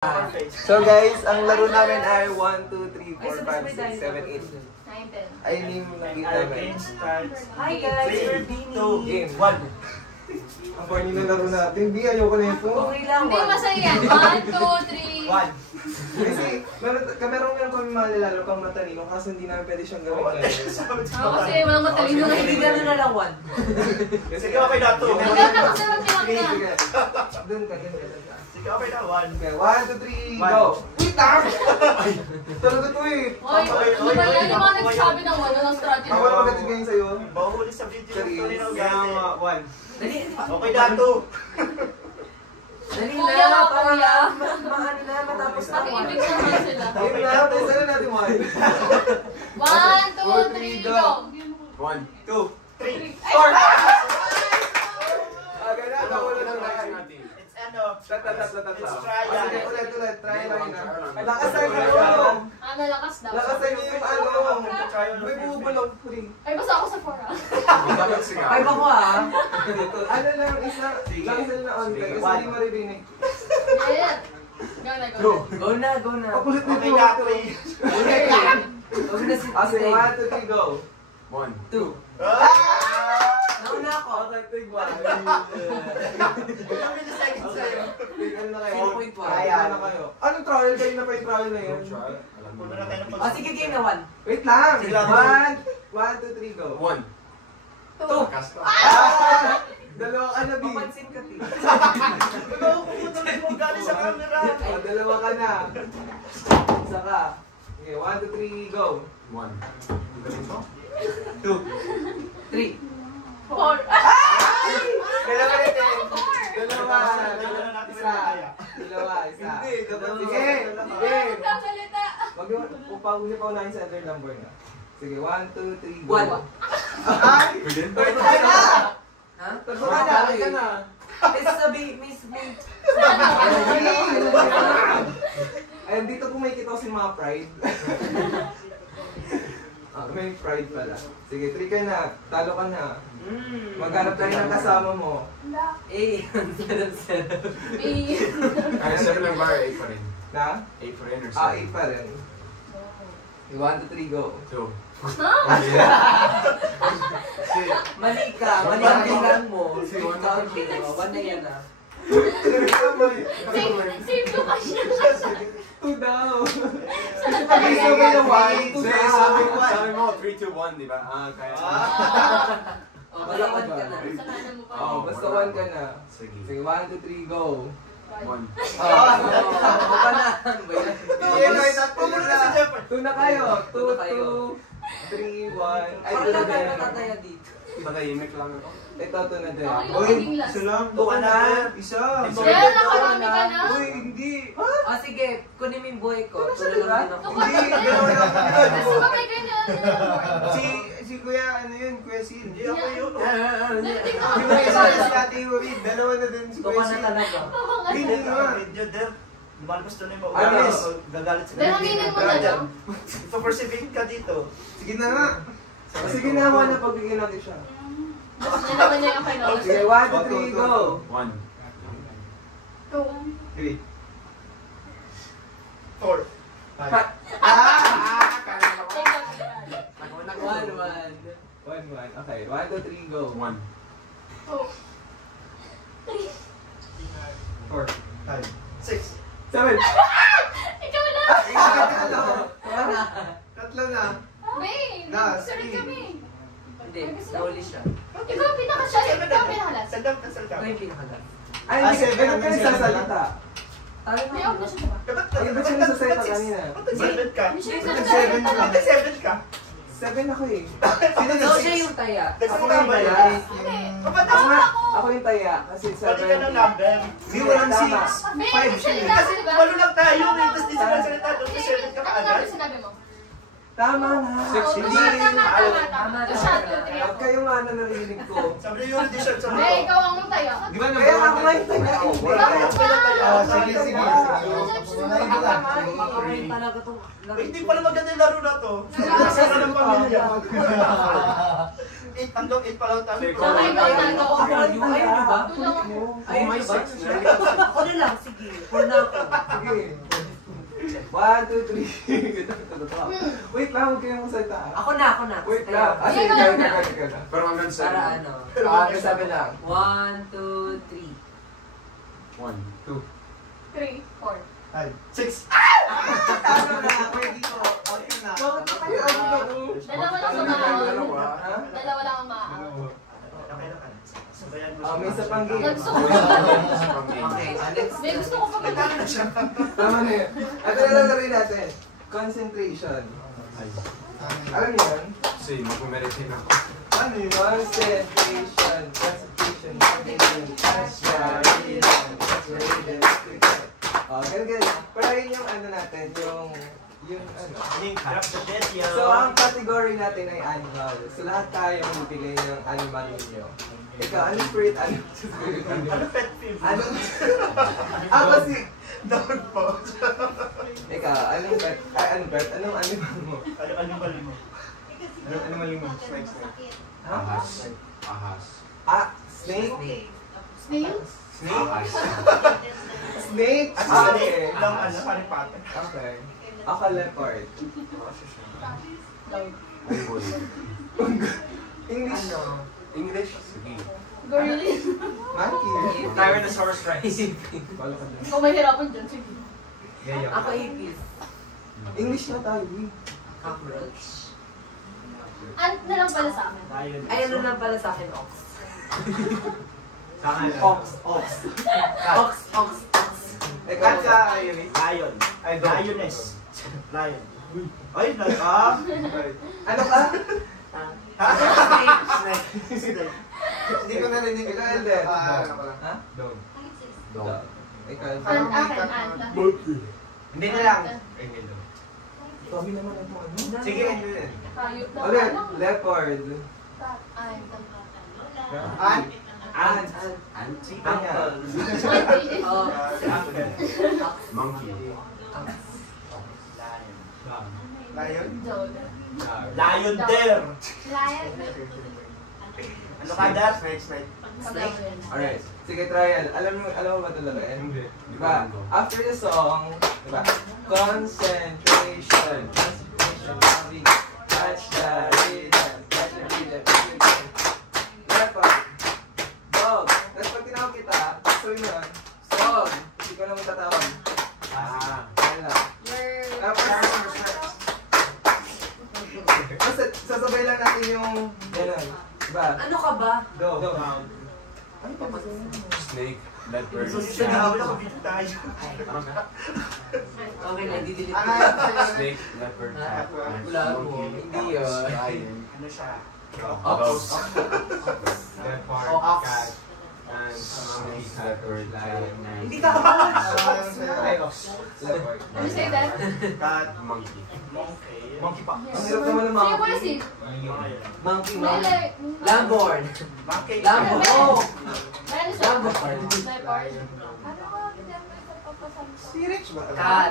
So guys, ang laro namin ay 1, 2, 3, 4, 5, 6, 7, 8. Ay, name na kita namin. Hi guys, 3, 2, game, 1. Ang funny na laro natin. Hindi, ayoko na ito. okay lang. Hindi, masaya yan. 1, 2, 3. 1. Kasi, meron kami mga nilalaro pang matalino kasi hindi namin pwede siyang gawin ngayon. Kasi walang matalino na Hindi gano'n na lang 1. Sige, okay na to. Ikaw na kasi magpinang na. Doon ka. Sige, okay na. 1. Okay, 1, 2, 3, go! Wait, tama! Talaga to eh. Oy, di ba yan yung mga nagsasabi ng wala ng strategy? Ako na magandang ganyan sa'yo. Bahuli sa video yung tuloy ng gani. 1. Dali. Okay na to. Dali Kuya, na, para kuya. maano na, matapos na 1. Makiibig naman sila. Game na, pwede na natin 1, 2, 3, 1. go! 1, 2, 3. 4. Agad na, nawala na tayo. It's ano. Tatata. It's try Sige, yan. ulit. Try lang na. Lakas tayo kayo. Ano, lakas daw. Lakas tayo yung ano. May bubulong free. Ay, basta ako sa 4 ah. Ay, bako ah. Ano lang, isa na on tayo kasi hindi maririnig. Yeah. Go na. Go na. Kapulit nito. Okay na 3. Huwag na si Kasi 1, 2, 3, go. 2. Nauna ako. Okay, take 1. Ilang milliseconds sa'yo? Take ano na kayo? 0.1. Ayan na kayo. Anong trial? Kayo na pa yung trial na yun? Puno na tayo ng Ah, sige, game na 1. Wait lang! Sige lang. 1, 2, 3, go. 1. 2! Dalawa ka na, B. Papansin ka, Tito. Ano, pumunta mo galing sa camera. Dalawa ka na. Isa ka. Okay, 1, 2, 3, go. 1. 3. 4. Dalawa rin eh. Dalawa. Isa. Hindi. Sige. Kakalita. Wag yung upawin pa unahin sa other number na. Sige, 1, 2, 3, go. 1. Ay! Third ka na! Ha? Third ka na! Eh, sabi, miss. Ayun, dito kung may kita ko si mga pride. May pride pala. Sige, 3 ka na. Talo ka na. Maghanap tayo ng kasama mo. Eh, 0. Ay, 7 lang ba? 8 pa rin. Na? 8 pa rin or 7? 8 pa rin. 1, 2, 3, go. 2. Mali ka. Mali ang bilang mo. Ikaw, 1 na yan ah. Save to cash na. 2 daw. Saan Pag-isa mo yung 1, 2 Sige, daw. sabi mo, 3, 2, 1, di ba? Kaya. Wala 1 ka na. Kasalanan mo pa. Basta 1 ka na. Sige. Sige, 1, 2, 3, go. 1. Ako pa na. Pumunta na si Jeffer. 2 na kayo. 2, na kayo. 2, 3, 1. Ay, Parang 2 na tayo kayo. natataya dito. Matahimik lang ako. Ito, 2 na din. Ako yung magiging last. lang. Buka na. Isa. Yan, nakarami ka na. Hindi. Ah, sige. Kunin mo yung buhay ko. Tuloy lang din ako. Kasi ba may ganyan? Si Kuya, ano yun? Kuya Sid. Hindi ako yun. Hindi ko Yung may isa si Ate Yuri. Dalawa na din si Ito Kuya ka na Sid. talaga. Hindi nga. Video there. Lumalabas doon yung Alis. gagalit sa Pero aminin mo na lang. Ipapersevere ka dito. Sige na nga. Sige na, na pagbigyan natin siya. Yan naman niya yung kailangan. Sige, 1, 2, 3, go. 1. 3. 4. 1, 1. Okay, 1, 2, 3, go. 1. 4. 5. 6. 7. Ikaw na! Tatlo na. May! Last, Sulit kami. Hindi, nahuli siya. Ikaw ang pinaka-siya. Ikaw ang pinakalas. Sandam na sandam. Ako yung pinakalas. Ay, hindi. Ganun ka rin sasalita. Tayo May na. off na siya diba? Ay, ba't siya nasasalita kanina? Ba't 7 ka? Hindi siya Ba't nagsasalita. 7 ka? Ba't 7 ka? 7 ako eh. Sino So, siya yung taya. Nagsimula ba yan? Hindi. Ba't Ako nga, ako? ako yung taya. Kasi Pwede ka 7. ng number. Hindi, walang Tama. 6. May 5 siya eh. nagsalita Kasi diba? walo lang tayo eh. Tapos di sila salita doon sa 7 ka Ano kaagad. number sinabi mo? Tama na. Oo, tama. Two shot, two, three Huwag ako. kayo nga na narinig ko. Sabi niyo yung t-shirt sa Hindi, ikaw ang tayo. Di ba Kaya ako nga yung taya. Bakit ba? Sige, sige. Ako yung talaga itong laro. Hindi pala maganda yung laro na to. Sasara ng pamilya. 8 hanggang 8 pa lang tayo. Sige, Saka ikaw talo. Ayun, di ba? Doon lang ako. Ayun, may di ba? 6 na. Ako na lang, sige. Puro na ako. Sige. 1, 2, 3. Wait lang, huwag kayong salita. Ako na. Wait Kayo. lang. Sige, ikaw na. Pero hanggang Para 7. ano? Sabi lang. 1, 2, 3. 1, 2. 3, 4. 6. Ano na, wait dito. Okay na. Bakit na kayo ako na ko? Dalawa lang ang maahon. Ha? Dalawa lang ang maahon. Okay lang. Sabayan mo. May isa pang game. Gusto ko. Okay, Alex. May gusto ko pa magkano. Tama na yun. Ito na lang gawin natin. Concentration. Alam niyo yun? Sige, mag-meditate ako. Ano yun? Concentration. Concentration. Ganun. Pero yun yung ano natin, yung ano. Grab the dead, yo. So, ang category natin ay animal. So, lahat tayo magbibigay ng animal ninyo. Ikaw, ano spirit animal? Ano pet peeve? Ano? Ako si... Dog po. Ikaw, anong pet? Ay, anong pet? Anong animal mo? Ano ba mo? Anong animal mo? Ahas. Ahas. Ah, snake? Snail? Ahas. Snake? At Ah, sali, okay. lang ano, paripate. Okay. Ako leopard. Unggoy. English. English? Sige. Gorilla. Monkey. Tyrannosaurus Rex. Kung mahirapan dyan, sige. Ako ipis. English na tayo. Cockroach. Ant na lang pala sa akin. Ay, ano lang pala sa akin, ox. Ox. Ox. Ikaw ka, Lion. Ay, dog. Lioness. Lion. Ay, lion. Ano ka? Snake. Hindi ko narinig. Ikaw, Elden. Ha? Dog. Dog. Ikaw, Elden. Ant, akin, ant. Hindi na lang. Hindi daw. Sabi naman ito. Sige, Elden. Hayop na. Ulit, Ano? leopard. Ant. Ant. Ant. Ant. Oh, Monkey. Lion. Dog. Lion there. Lion. Ano ka, Dad? Snake. Alright. Sige, trial. Alam mo ba talaga yan? Hindi. Diba? After the song, diba? Concentration. Concentration. Touch the rhythm. Touch the rhythm. Leopard. Dog. Tapos pag tinawag kita, sabi mo yun, dog. Hindi ko na matatawag. Ayun lang. Tapos sasabay lang natin yung gano'n. Diba? ano ka ba? Dog. Ano pa ba? Snake. Leopard. Sinawin ako dito tayo. Okay lang, didelete Ano ko. yan? Snake. Leopard. Cat. Wala mo. Monkey. Hindi yun. Lion. Ano siya? Ox. Leopard. Ox. Cat. And monkey. Leopard. Lion. Hindi ka ba? Ay, ox. Leopard. Ano say that? Cat. Monkey. Monkey. Monkey pa. Ang hirap naman ng Sige, what is monkey. it? Monkey, May monkey. like... Lamborn. Monkey. Lamborn. Oh! Meron siya. Lamborn. Leopard. Ano ba? Hindi ako papasama. Si Rich ba? Cat.